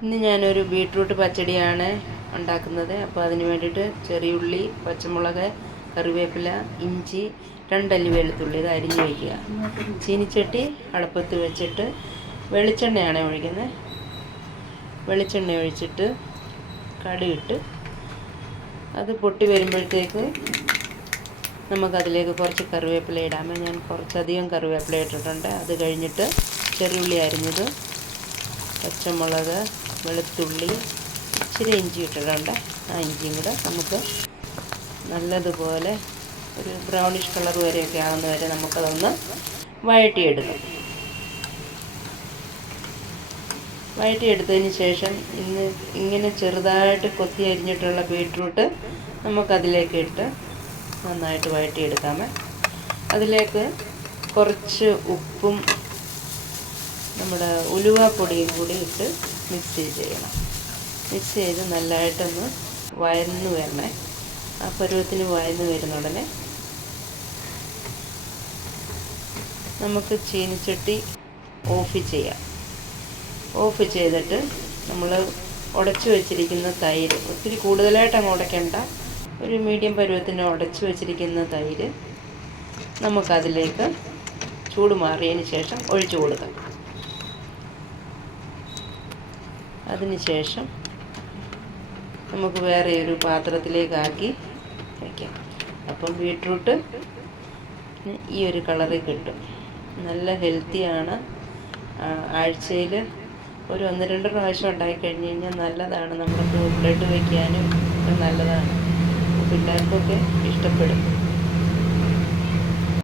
ഇന്ന് ഞാനൊരു ബീട്രൂട്ട് പച്ചടിയാണ് ഉണ്ടാക്കുന്നത്. അപ്പോൾ അതിന് വേണ്ടിയിട്ട് ചെറിയ ഉള്ളി, പച്ചമുളക്, കറിവേപ്പില, ഇഞ്ചി, 2 അല്ലി വെളുത്തുള്ളി ഇത് അരിഞ്ഞ് വയ്ക്കുക. ചീനിച്ചട്ടി അടുപ്പത്ത് വെച്ചിട്ട് വെളിച്ചെണ്ണയാണ് ഒഴിക്കുന്നത്. വെളിച്ചെണ്ണ ഒഴിച്ചിട്ട് കടുകിട്ട് അത് പൊട്ടി വരുമ്പോഴത്തേക്ക് നമുക്കതിലേക്ക് കുറച്ച് കറിവേപ്പില ഇടാം. ഞാൻ കുറച്ചധികം കറിവേപ്പില ഇട്ടിട്ടുണ്ട്. അത് കഴിഞ്ഞിട്ട് ചെറിയുള്ളി അരിഞ്ഞത്, പച്ചമുളക്, വെളുത്തുള്ളി, ഇച്ചിരി ഇഞ്ചി ഇട്ടിട്ടുണ്ട്. ആ ഇഞ്ചിയും കൂടെ നമുക്ക് നല്ലതുപോലെ ഒരു ബ്രൗണിഷ് കളർ വരെയൊക്കെ ആകുന്ന വരെ നമുക്കതൊന്ന് വഴറ്റിയെടുക്കാം. വഴറ്റിയെടുത്തതിന് ശേഷം ഇങ്ങനെ ചെറുതായിട്ട് കൊത്തി അരിഞ്ഞിട്ടുള്ള ബീട്രൂട്ട് നമുക്കതിലേക്ക് ഇട്ട് നന്നായിട്ട് വഴറ്റിയെടുക്കാമേ. അതിലേക്ക് കുറച്ച് ഉപ്പും നമ്മുടെ ഉലുവാപ്പൊടിയും കൂടി ഇട്ട് മിക്സ് ചെയ്യണം. മിക്സ് ചെയ്ത് നല്ലതായിട്ടൊന്ന് വഴന്ന് വരണേ. ആ പരുവത്തിന് വഴന്ന് വരുന്ന ഉടനെ നമുക്ക് ചീനിച്ചട്ടി ഓഫ് ചെയ്യാം. ഓഫ് ചെയ്തിട്ട് നമ്മൾ ഉടച്ചു വെച്ചിരിക്കുന്ന തൈര്, ഒത്തിരി കൂടുതലായിട്ട് അങ്ങ് ഉടയ്ക്കണ്ട, ഒരു മീഡിയം പരുവത്തിന് ഉടച്ചു വെച്ചിരിക്കുന്ന തൈര് നമുക്കതിലേക്ക് ചൂട് മാറിയതിന് ശേഷം ഒഴിച്ചു കൊടുക്കാം. അതിന് ശേഷം നമുക്ക് വേറെ ഒരു പാത്രത്തിലേക്കാക്കി വയ്ക്കാം. അപ്പം ബീട്രൂട്ട് ഈ ഒരു കളറിൽ കിട്ടും. നല്ല ഹെൽത്തിയാണ്. ആഴ്ചയിൽ ഒരു 1-2 പ്രാവശ്യം ഉണ്ടാക്കി കഴിഞ്ഞ് കഴിഞ്ഞാൽ നല്ലതാണ്. നമുക്ക് ബ്ലഡ് വയ്ക്കാനും ഒക്കെ നല്ലതാണ്. പിള്ളേർക്കൊക്കെ ഇഷ്ടപ്പെടും.